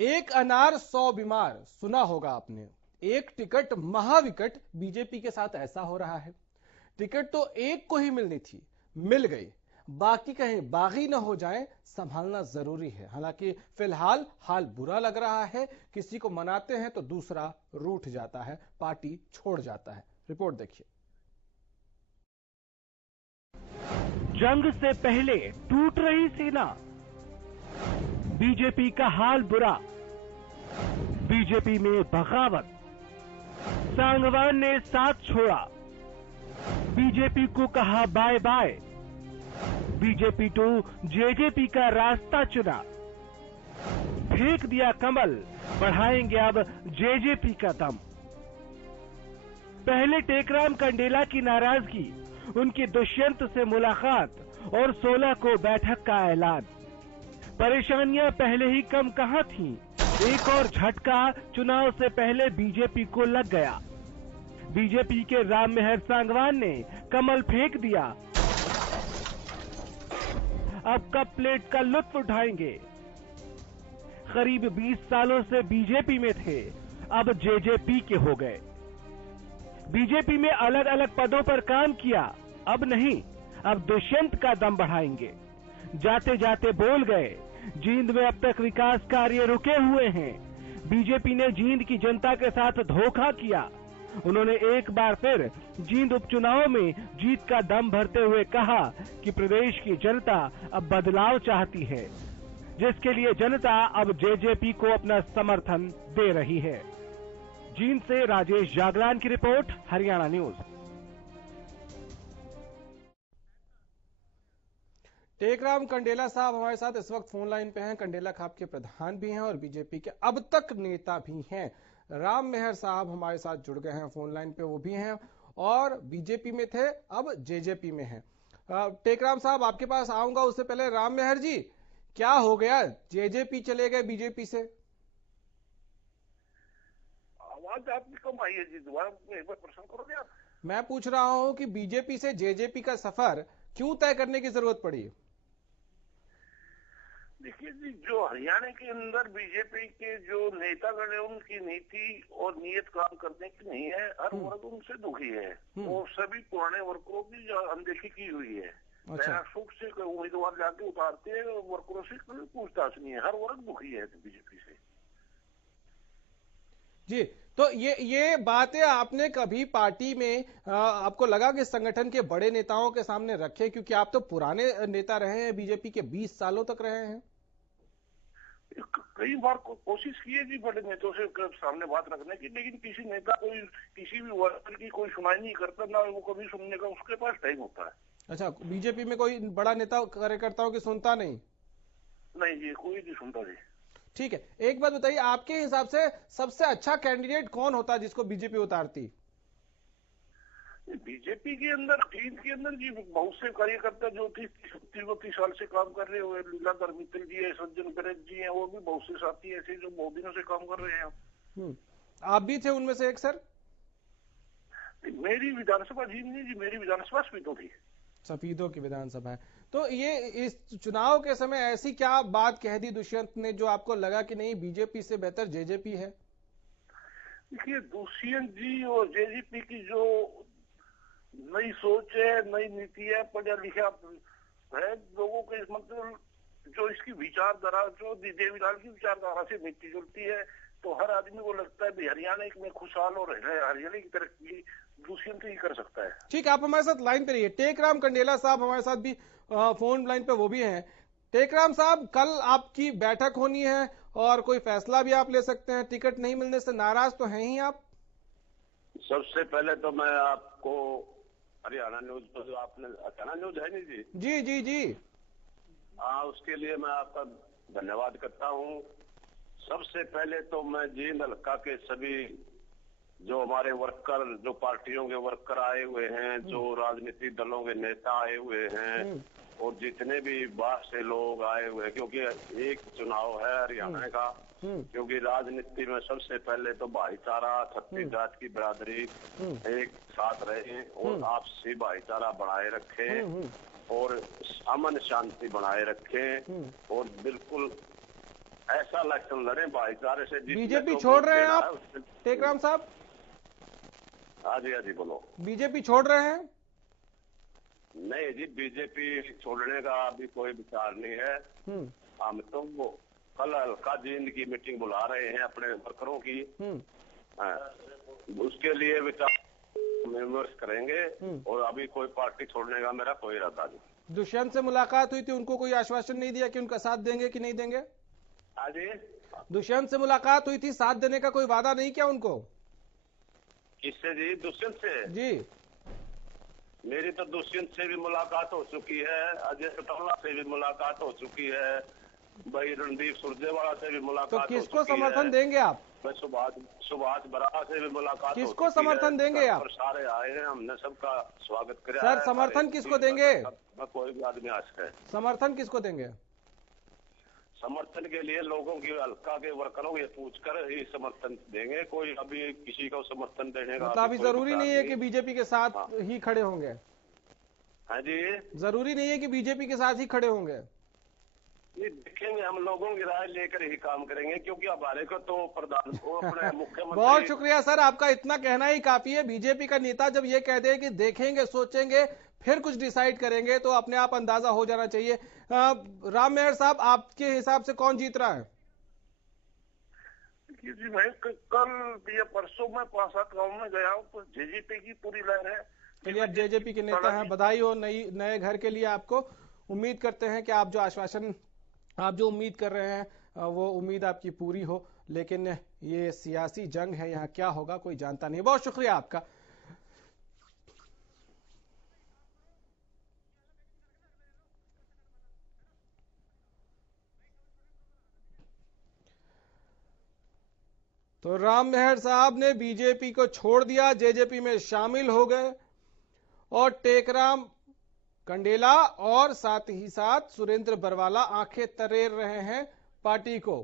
एक अनार 100 बीमार, सुना होगा आपने। एक टिकट महाविकट, बीजेपी के साथ ऐसा हो रहा है। टिकट तो एक को ही मिलनी थी, मिल गई, बाकी कहीं बागी न हो जाए, संभालना जरूरी है। हालांकि फिलहाल हाल बुरा लग रहा है। किसी को मनाते हैं तो दूसरा रूठ जाता है, पार्टी छोड़ जाता है। रिपोर्ट देखिए। जंग से पहले टूट रही सेना, बीजेपी का हाल बुरा, बीजेपी में बगावत, सांगवान ने साथ छोड़ा, बीजेपी को कहा बाय बाय, बीजेपी तो जेजेपी का रास्ता चुना, फेंक दिया कमल, बढ़ाएंगे अब जेजेपी का दम। पहले टेकराम कंडेला की नाराजगी, उनकी दुष्यंत से मुलाकात और 16 को बैठक का ऐलान। परेशानियां पहले ही कम कहां थीं? एक और झटका चुनाव से पहले बीजेपी को लग गया। बीजेपी के राम मेहर सांगवान ने कमल फेंक दिया। अब कप प्लेट का लुत्फ उठाएंगे। करीब 20 सालों से बीजेपी में थे, अब जेजेपी के हो गए। बीजेपी में अलग अलग पदों पर काम किया, अब नहीं, अब दुष्यंत का दम बढ़ाएंगे। जाते जाते बोल गए, जींद में अब तक विकास कार्य रुके हुए हैं। बीजेपी ने जींद की जनता के साथ धोखा किया। उन्होंने एक बार फिर जींद उपचुनाव में जीत का दम भरते हुए कहा कि प्रदेश की जनता अब बदलाव चाहती है, जिसके लिए जनता अब जेजेपी को अपना समर्थन दे रही है। जींद से राजेश जागलान की रिपोर्ट, हरियाणा न्यूज। टेकराम कंडेला साहब हमारे साथ इस वक्त फोन लाइन पे हैं। कंडेला खाप के प्रधान भी हैं और बीजेपी के अब तक नेता भी हैं। राम मेहर साहब हमारे साथ जुड़ गए हैं फोन लाइन पे, वो भी हैं और बीजेपी में थे, अब जेजेपी में हैं। टेकराम साहब आपके पास आऊंगा, उससे पहले राम मेहर जी, क्या हो गया, जेजेपी चले गए बीजेपी से? आवाज आपकी कम आई है जी, दोबारा एक बार प्रश्न करोगे आप? मैं पूछ रहा हूं कि बीजेपी से जेजेपी का सफर क्यों तय करने की जरूरत पड़ी? देखिए जी, जो हरियाणा के अंदर बीजेपी के जो नेतागण है, उनकी नीति और नीयत काम करने की नहीं है। हर वर्ग उनसे दुखी है और सभी पुराने वर्करों की अनदेखी की हुई है। पैराशूट से उम्मीदवार जाके उतारते हैं, वर्करों से कोई पूछताछ नहीं है। हर वर्ग दुखी है बीजेपी से जी। तो ये बातें आपने कभी पार्टी में आपको लगा कि संगठन के बड़े नेताओं के सामने रखे? क्योंकि आप तो पुराने नेता रहे हैं, बीजेपी के 20 सालों तक रहे हैं। कई बार कोशिश की है जी बड़े नेताओं से सामने बात रखने की, लेकिन किसी नेता कोई किसी भी वर्ग की कोई सुनाई नहीं करता, ना वो कभी सुनने का उसके पास टाइम होता है। अच्छा, बीजेपी में कोई बड़ा नेता कार्यकर्ताओं की सुनता नहीं? नहीं जी, कोई नहीं सुनता जी। ठीक है, एक बात बताइए, आपके हिसाब से सबसे अच्छा कैंडिडेट कौन होता है जिसको बीजेपी उतारती? बीजेपी के अंदर, जींद के अंदर जी बहुत से कार्यकर्ता जो 30 साल से काम कर रहे हुए, लीलाधर मित्तल जी है, सज्जन ब्रज जी हैं, और भी बहुत से साथी ऐसे जो बहुत दिनों से काम कर रहे हैं। आप भी थे उनमें से एक? सर, मेरी विधानसभा जींद नहीं जी, मेरी विधानसभा स्पीतो थी। सफीदों की विधानसभा है। तो ये इस चुनाव के समय ऐसी क्या बात कह दी दुष्यंत ने जो आपको लगा कि नहीं, बीजेपी से बेहतर जेजेपी है? देखिए, दुष्यंत जी और जेजेपी की जो नई सोच है, नई नीति है, पढ़ा लिखा है लोगों के, मतलब जो इसकी विचारधारा, जो देवीलाल की विचारधारा से मिलती जुलती है, तो हर आदमी को लगता है हरियाणा में खुशहाल और हरियाणा की तरक्की दुष्यंत ही कर सकता है। ठीक है, आप हमारे साथ लाइन पे रहिए। टेकराम कंडेला साहब हमारे साथ भी फोन लाइन पे वो भी हैं। टेकराम साहब, कल आपकी बैठक होनी है और कोई फैसला भी आप ले सकते हैं। टिकट नहीं मिलने से नाराज तो हैं ही आप? सबसे पहले तो मैं आपको हरियाणा न्यूज पर, जो आपने, हरियाणा न्यूज है नहीं जी? जी जी जी। हाँ, उसके लिए मैं आपका धन्यवाद करता हूँ। सबसे पहले तो मैं जींद हल्का के सभी जो हमारे वर्कर, जो पार्टियों के वर्कर आए हुए हैं, जो राजनीतिक दलों के नेता आए हुए हैं, और जितने भी बाहर से लोग आए हुए हैं, क्योंकि एक चुनाव है हरियाणा का, क्योंकि राजनीति में सबसे पहले तो भाईचारा, छत्तीस जात की बिरादरी एक साथ रहे और आपसी भाईचारा बनाए रखें और अमन शांति बनाए रखें, और बिल्कुल ऐसा इलेक्शन लड़े भाईचारे से। बीजेपी छोड़ रहे हैं आप टेकराम साहब? हाँ जी बोलो। बीजेपी छोड़ रहे हैं? नहीं जी, बीजेपी छोड़ने का अभी कोई विचार नहीं है। हम तो वो कल हल्का जींद की मीटिंग बुला रहे हैं अपने वर्करों की। उसके लिए विचार विमर्श करेंगे और अभी कोई पार्टी छोड़ने का मेरा कोई इरादा नहीं। दुष्यंत से मुलाकात हुई थी, उनको कोई आश्वासन नहीं दिया कि उनका साथ देंगे कि नहीं देंगे? हाँ जी, दुष्यंत से मुलाकात हुई थी, साथ देने का कोई वादा नहीं किया उनको? किससे जी? दुष्यंत से जी। मेरी तो दुष्यंत से भी मुलाकात हो चुकी है, अजय चटौला से भी मुलाकात हो चुकी है, भाई रणदीप सुरजेवाला से भी मुलाकात। तो किसको समर्थन देंगे आप? मैं सुभाष बराड़ से भी मुलाकात। किसको समर्थन देंगे आप? सारे आए हैं, हमने सबका स्वागत किया। सर समर्थन किसको देंगे? कोई भी आदमी आ सके। समर्थन किसको देंगे? समर्थन के लिए लोगों की हल्का के वर्करों ये पूछकर ही समर्थन देंगे। कोई अभी किसी को समर्थन देने का मतलब अभी जरूरी नहीं है कि बीजेपी के साथ ही खड़े होंगे? हाँ जी, जरूरी नहीं है कि बीजेपी के साथ ही खड़े होंगे? ये देखेंगे, हम लोगों की राय लेकर ही काम करेंगे, क्योंकि हमारे को तो प्रधान को अपने मुख्यमंत्री। बहुत शुक्रिया सर, आपका इतना कहना ही काफी है। बीजेपी का नेता जब ये कह दे कि देखेंगे, सोचेंगे, फिर कुछ डिसाइड करेंगे, तो अपने आप अंदाजा हो जाना चाहिए। राम मेहर साहब, आपके हिसाब से कौन जीत रहा है? जी मैं कल या परसों में 5-7 गाँव में गया हूँ, तो जेजेपी की पूरी लहर है। चलिए, आप जेजेपी के नेता हैं, बधाई हो नए घर के लिए आपको। उम्मीद करते हैं कि आप जो उम्मीद कर रहे हैं वो उम्मीद आपकी पूरी हो, लेकिन ये सियासी जंग है, यहाँ क्या होगा कोई जानता नहीं। बहुत शुक्रिया आपका। तो राम मेहर साहब ने बीजेपी को छोड़ दिया, जेजेपी में शामिल हो गए, और टेकराम कंडेला और साथ ही साथ सुरेंद्र बरवाला आंखें तरेर रहे हैं पार्टी को।